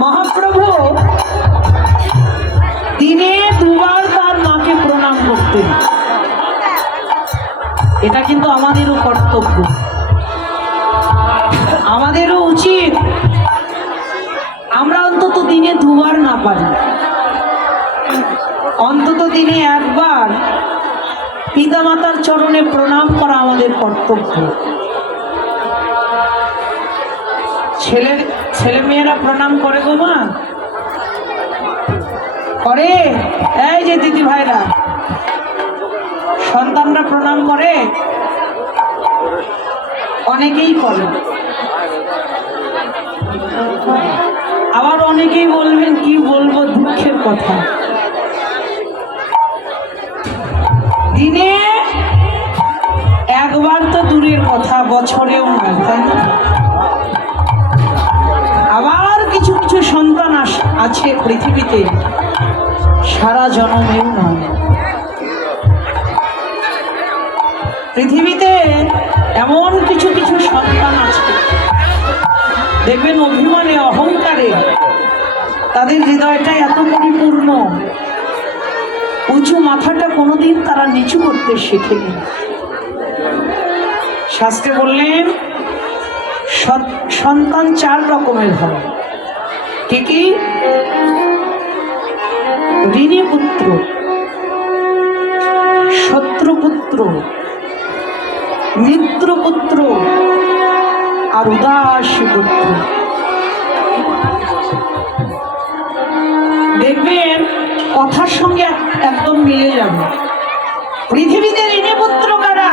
মহাপ্রভু, দিনে দুবার তার মাকে প্রণাম করতেন এটা কিন্তু আমাদেরও কর্তব্য। আমাদেরও উচিত। আমরা অন্তত দিনে দুবার না পারি। অন্তত দিনে একবার পিতামাতার চরণে প্রণাম করা আমাদের কর্তব্য। ছেলে ছেলে মেয়েরা প্রণাম করে গো মা। করে? এই যে দিদি ভাইরা। সন্তানরা প্রণাম করে। অনেকেই করে। আবার অনেকেই বলবেন, কি বলব, দুঃখের কথা। দিনে একবার তো দূরের কথা, বছরেও নয়, তাই না? আছে পৃথিবীতে সারা জনমেও নয়। পৃথিবীতে এমন কিছু কিছু সন্তান আছে। দেখবেন অভিমানে, অহংকারে তাদের হৃদয়টা এত পরিপূর্ণ। উঁচু মাথাটা কোনোদিন তারা নিচু করতে শেখেনি। শাস্ত্রে বললেন সন্তান চার রকমের হয়। কি কি? ঋণী পুত্র, শত্রুপুত্র, মিত্রপুত্র আর উদাসী পুত্র। দেখবেন, কথার সঙ্গে এক- একদম মিলে যাবে। পৃথিবীতে ঋণী পুত্র কারা?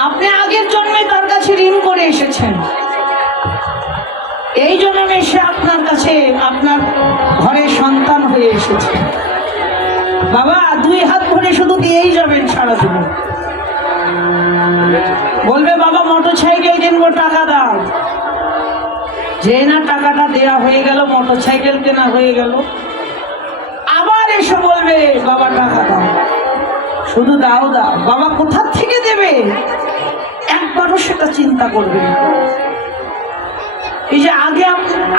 আপনি আগের জন্মে তার কাছে ঋণ করে এসেছেন। এই জন্মে এসে আপনার কাছে, আপনার ঘরে সন্তান হয়ে এসেছে। বাবা, দুই হাত ধরে শুধু দিয়েই যাবেন সারা জীবন। বলবে, বাবা মোটর সাইকেল কিনবো, টাকা দাও। যে না টাকাটা দেয়া হয়ে গেল মোটর সাইকেল কেনা হয়ে গেল। আবার এসে বলবে, বাবা, টাকা দাও। শুধু দাও দাও। বাবা কোথার থেকে দেবে? একবারও সেটা চিন্তা করবে। এই যে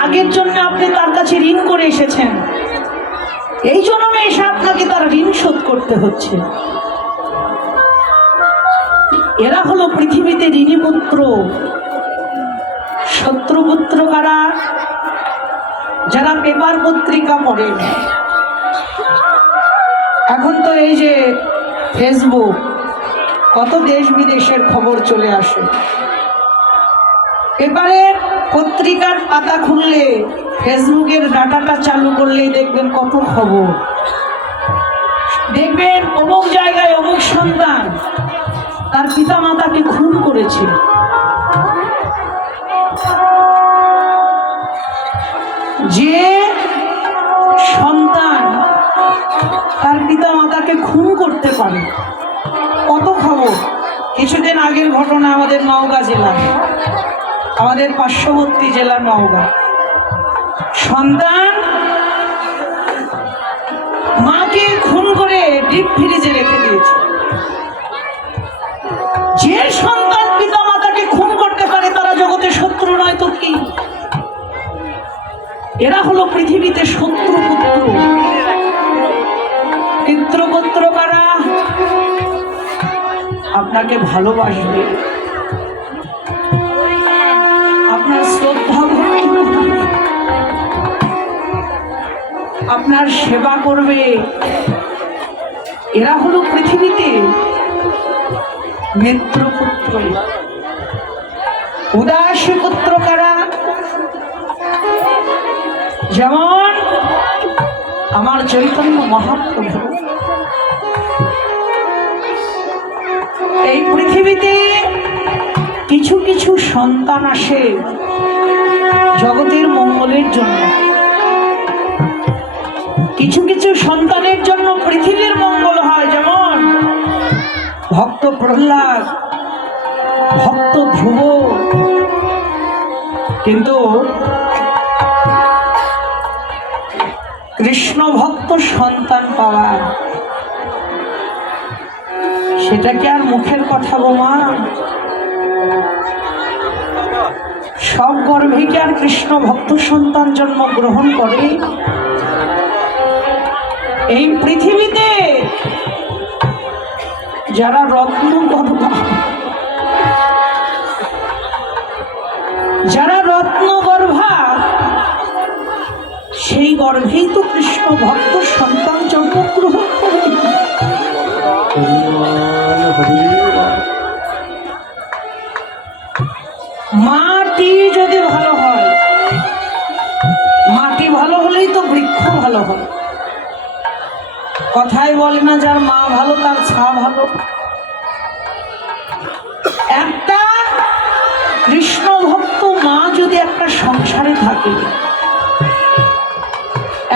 আগের জন্য আপনি তার কাছে ঋণ করে এসেছেন। এই জন্মে এসে আপনাকে তার ঋণ শোধ করতে হচ্ছে। এরা হলো পৃথিবীতে ঋণী পুত্র শত্রুপুত্র কারা যারা পেপার পত্রিকা পড়ে। এখন তো এই যে ফেসবুক, কত দেশ বিদেশের খবর চলে আসে। পেপারের পত্রিকার পাতা খুললে, ফেসবুকের ডাটাটা চালু করলেই দেখবেন কত খবর। দেখবেন অমুক জায়গায় অমুক সন্তান, তার পিতা মাতাকে খুন করেছে। যে সন্তান তার পিতা মাতাকে খুন করতে পারে, কত খবর? কিছুদিন আগের ঘটনা আমাদের নওগাঁ জেলায়। আমাদের পার্শ্ববর্তী জেলার নওগাঁ সন্তান, মাকে খুন করে ডিপ ফ্রিজে রেখে দিয়েছে। যে সন্তান পিতা মাতাকে খুন করতে পারে, তারা জগতে শত্রু নয় তো কি? এরা হলো পৃথিবীতে শত্রু পুত্র। পিতৃপুত্র কারা? আপনাকে ভালোবাসবে। আপনার সেবা করবে। এরা হলো পৃথিবীতে মিত্রপুত্র উদাসী পুত্র কারা? যেমন আমার চৈতন্য মহাপ্রভু। এই পৃথিবীতে কিছু কিছু সন্তান আসে জগতের মঙ্গলের জন্য। কিছু কিছু সন্তানের জন্য পৃথিবীর মঙ্গল হয়, যেমন ভক্ত প্রহ্লাদ, ভক্ত ধ্রুব। কিন্তু কৃষ্ণ ভক্ত সন্তান পাওয়া সেটা কি আর মুখের কথা বোমা সব গর্ভে কি আর কৃষ্ণ ভক্ত সন্তান জন্ম গ্রহণ করে? এই পৃথিবীতে যারা রত্ন গর্ভা যারা রত্ন গর্ভা, সেই গর্ভেই তো কৃষ্ণ ভক্ত সন্তান জন্মগ্রহণ করে। মাটি কথাই বলে না, যার মা ভালো, তার ছা ভালো। একটা কৃষ্ণ ভক্ত মা যদি একটা সংসারে থাকে,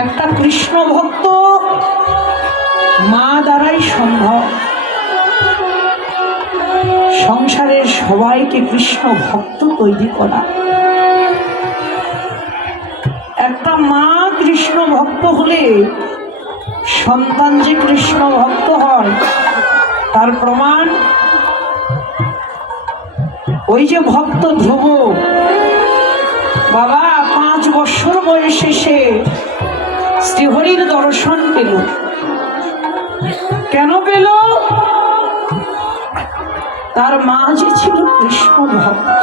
একটা কৃষ্ণ ভক্ত মা দ্বারাই সম্ভব। সংসারের সবাইকে কৃষ্ণ ভক্ত তৈরি করা। একটা মা কৃষ্ণ ভক্ত হলে সন্তান যে কৃষ্ণ ভক্ত হন, তার প্রমাণ ওই যে ভক্ত ধ্রুব। বাবা, পাঁচ বছর বয়সে সে শ্রীহরির দর্শন পেল। কেন পেল? তার মা যে ছিল কৃষ্ণ ভক্ত।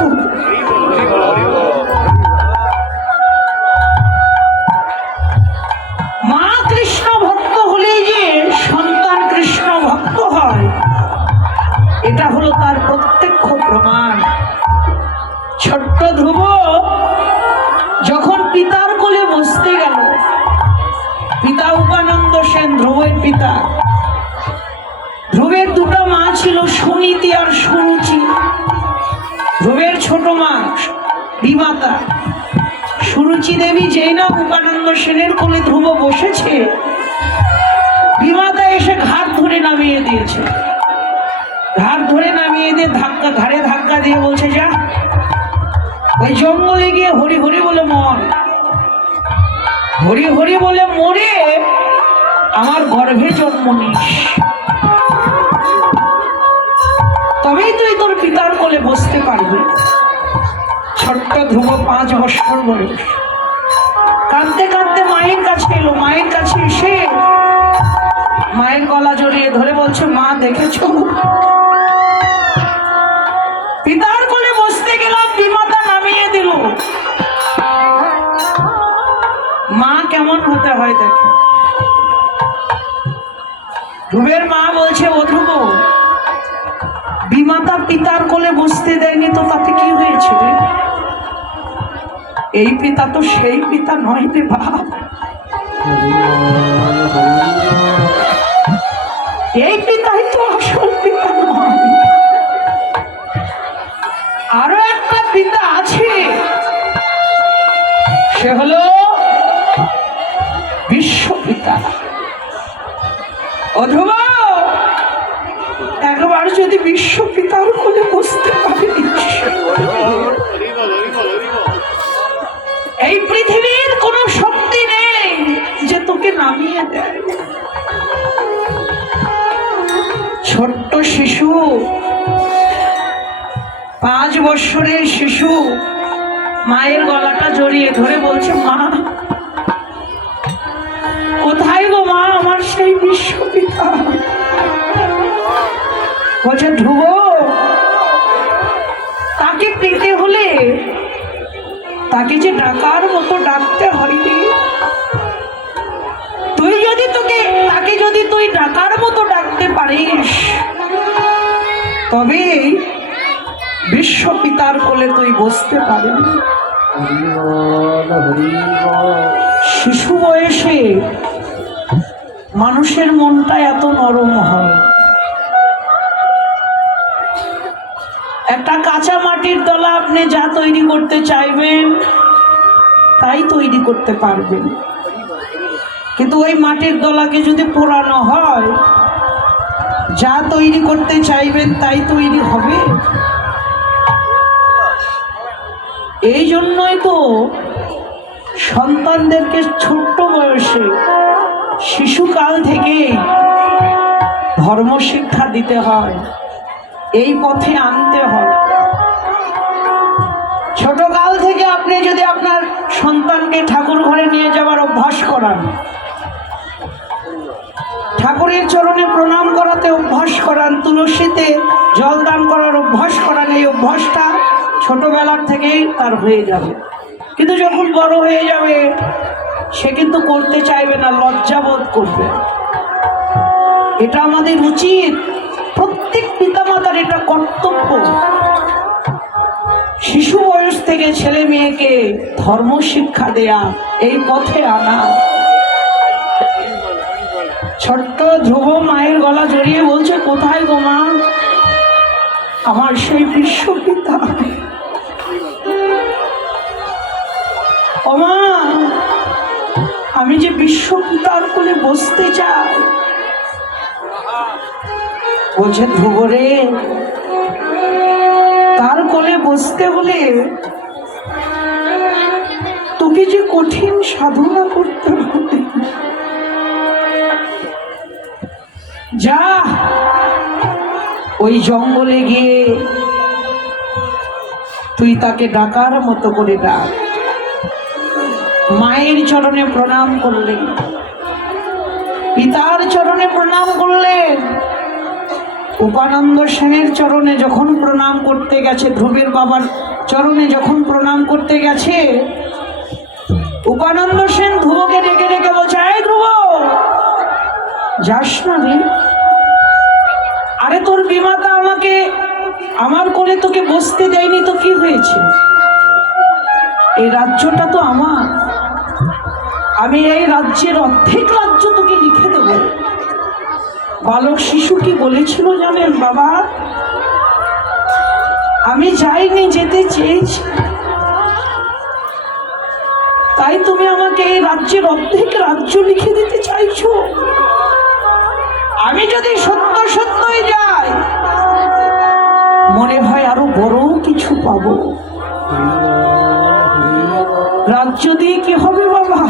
হলো তার প্রত্যক্ষ প্রমাণ। ছোট্ট ধ্রুব যখন পিতার কোলে বসতে গেল, পিতা উপানন্দ সেন ধ্রুবের পিতা। ধ্রুবের দুটো মা ছিল সুনীতি আর সুরুচি। ধ্রুবের ছোট মা বিমাতা। সুরুচি দেবী যেই না উপানন্দ সেনের কোলে ধ্রুব বসেছে, বিমাতা এসে ঘাট ধরে নামিয়ে দিয়েছে। ঘাট ধরে নামিয়ে দিয়ে ধাক্কা, ঘাড়ে ধাক্কা দিয়ে বলছে, যা। ওই জঙ্গলে গিয়ে হরি হরি বলে মর। হরি হরি বলে মরে আমার গর্ভে জন্ম নিস। তবেই তুই তোর পিতার কোলে বসতে পারবি। ছোট্ট ধ্রুব পাঁচ বছর বয়স। কাঁদতে কাঁদতে মায়ের কাছে এলো, মায়ের কাছে এসে মায়ের গলা জড়িয়ে ধরে বলছে, মা, দেখেছ? কেমন হতে হয় দেখে। ধ্রুবের মা বলছে, ও ধ্রুব, বিমাতা পিতার কোলে বসতে দেয়নি তো তাতে কি হয়েছে এই পিতা তো সেই পিতা নয় রে বাপ। এই পিতাই তো আসল পিতা। পাঁচ বছরের শিশু। মায়ের গলাটা জড়িয়ে ধরে বলছে, মা, কোথায় গো মা আমার সেই বিশ্বপিতা? বলছে, ধ্রুব, তাকে পেতে হলে তাকে যে ডাকার মতো ডাকতে হয়নি। তুই যদি তোকে, তাকে যদি তুই ডাকার মতো ডাকতে পারিস, তবে বিশ্ব পিতার কোলে তুই বসতে পারবি শিশু বয়সে মানুষের মনটা এত নরম হয়। একটা কাঁচা মাটির দলা আপনি যা তৈরি করতে চাইবেন, তাই তৈরি করতে পারবেন। কিন্তু ওই মাটির দলাকে যদি পোড়ানো হয়, যা তৈরি করতে চাইবেন, তাই তৈরি হবে। এই জন্যই তো সন্তানদেরকে ছোট্ট বয়সে শিশুকাল থেকেই ধর্ম শিক্ষা দিতে হয়। এই পথে আনতে হয়। ছোটকাল থেকে আপনি যদি আপনার সন্তানকে ঠাকুর ঘরে নিয়ে যাওয়ার অভ্যাস করান, ঠাকুরের চরণে প্রণাম করাতে অভ্যাস করান, তুলসীতে জল দান করার অভ্যাস করান, এই অভ্যাসটা ছোটবেলার থেকেই তার হয়ে যাবে। কিন্তু যখন বড় হয়ে যাবে, সে কিন্তু করতে চাইবে না লজ্জাবোধ করবে। এটা আমাদের উচিত। প্রত্যেক পিতামাতার এটা কর্তব্য। শিশু বয়স থেকে ছেলে মেয়েকে ধর্ম শিক্ষা দেয়া, এই পথে আনা। ছোট্ট ধ্রুব মায়ের গলা জড়িয়ে বলছে, কোথায় গো মা? আমার সেই বিশ্বপিতা ও আমি যে বিশ্বপিতার কোলে বসতে চাই। বলছে ধ্রুব রে তার কোলে বসতে হলে তোকে যে কঠিন সাধনা করতে হবে। যা, ওই জঙ্গলে গিয়ে তুই তাকে ডাকার মতো করে ডাক। মায়ের চরণে প্রণাম করলেন পিতার চরণে প্রণাম করলেন উপানন্দ সেনের চরণে যখন প্রণাম করতে গেছে, ধ্রুবের বাবার চরণে যখন প্রণাম করতে গেছে, উপানন্দ সেন ধ্রুবকে ডেকে ডেকে বলছে ধ্রুব, যাস না রে। আরে তোর বিমাতা আমাকে, আমার কোলে তোকে বসতে দেয়নি তো কি হয়েছে? এই রাজ্যটা তো আমার। আমি এই রাজ্যের অর্ধেক রাজ্য তোকে লিখে দেব। বালক শিশু কি বলেছিল জানেন বাবা? আমি যাইনি, যেতে চেয়েছি। তাই তুমি আমাকে এই রাজ্যের অর্ধেক রাজ্য লিখে দিতে চাইছো? আমি যদি সত্য সত্যই যাই, মনে হয় আরও বড় কিছু পাবো। রাজ্য দিয়ে কি হবে বাবা?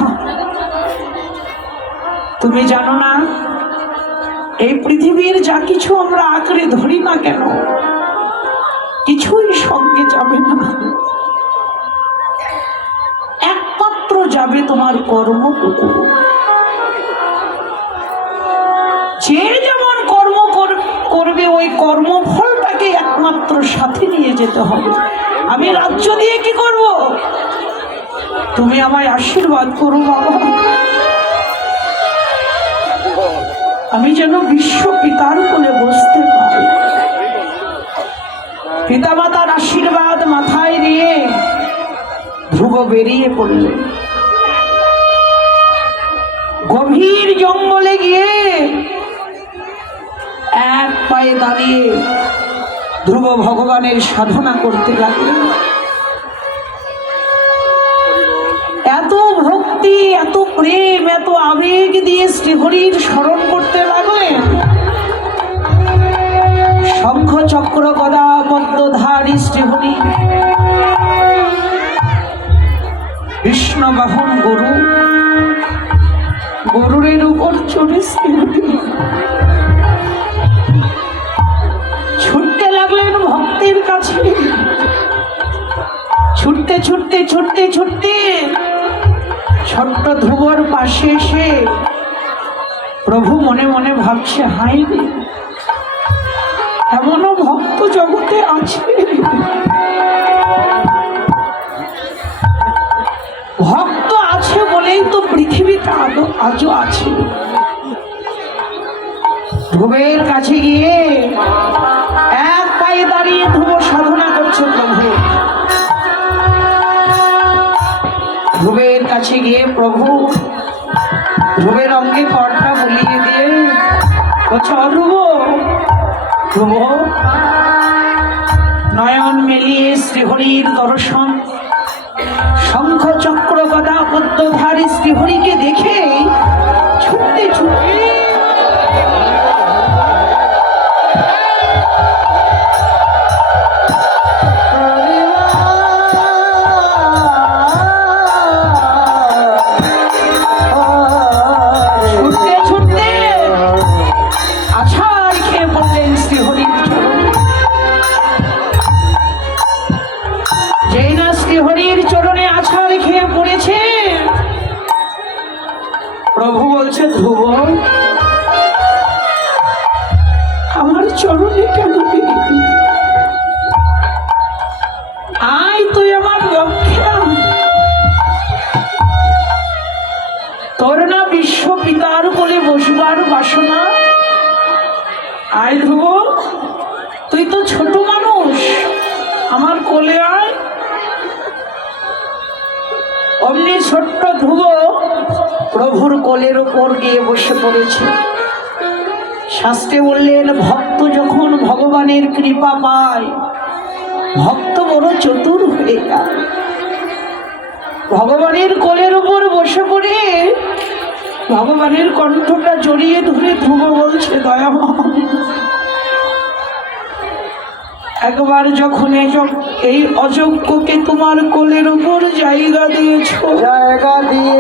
তুমি জানো না? এই পৃথিবীর যা কিছু আমরা আঁকড়ে ধরি না কেন? কিছুই সঙ্গে যাবে না। একমাত্র যাবে তোমার কর্মটুকু। যে যেমন কর্ম কর- করবে, ওই কর্মফলটাকে একমাত্র সাথে নিয়ে যেতে হবে। আমি রাজ্য দিয়ে কি করব? তুমি আমায় আশীর্বাদ করো, বাবা। আমি যেন বিশ্ব পিতার কোলে বসতে পারি। পিতামাতার আশীর্বাদ মাথায় নিয়ে ধ্রুব বেরিয়ে পড়লেন গভীর জঙ্গলে গিয়ে এক পায়ে দাঁড়িয়ে ধ্রুব ভগবানের সাধনা করতে লাগলেন এত ভক্তি, এত প্রেম, এত আবেগ দিয়ে শ্রীহরির স্মরণ ছুটতে লাগলেন ভক্তের কাছে। ছুটতে ছুটতে ছুটতে ছুটতে ছোট্ট ধ্রুবর পাশে এসে প্রভু মনে মনে ভাবছে হাই রে! এমনও ভক্ত জগতে আছে? ভক্ত আছে বলেই তো পৃথিবীতে আদৌ আজও আছে। ধ্রুবের কাছে গিয়ে এক পায়ে দাঁড়িয়ে ধ্রুব সাধনা করছে প্রভু। ধ্রুবের কাছে গিয়ে প্রভু, ধ্রুবের অঙ্গে পর্দা বলিয়ে দিয়ে বলছে ধ্রুব নয়ন মেলিয়ে শ্রীহরির দর্শন। শঙ্খ চক্র গদা পদ্মধারী শ্রীহরিকে দেখে কোলে বাসনা। আয় ধ্রুব, তুই তো ছোট মানুষ। আমার কোলে আয়। অমনি ছোট্ট ধ্রুব প্রভুর কোলের ওপর গিয়ে বসে পড়েছে। শাস্ত্রে বললেন, ভক্ত যখন ভগবানের কৃপা পায়, ভক্ত বড় চতুর হয়ে যায়। ভগবানের কোলের উপর বসে পড়ে ভগবানের কণ্ঠটা জড়িয়ে ধরে ধ্রুব বলছে দয়া একবার যখন এই অযোগ্যকে তোমার কোলের উপর জায়গা দিয়েছ। জায়গা দিয়ে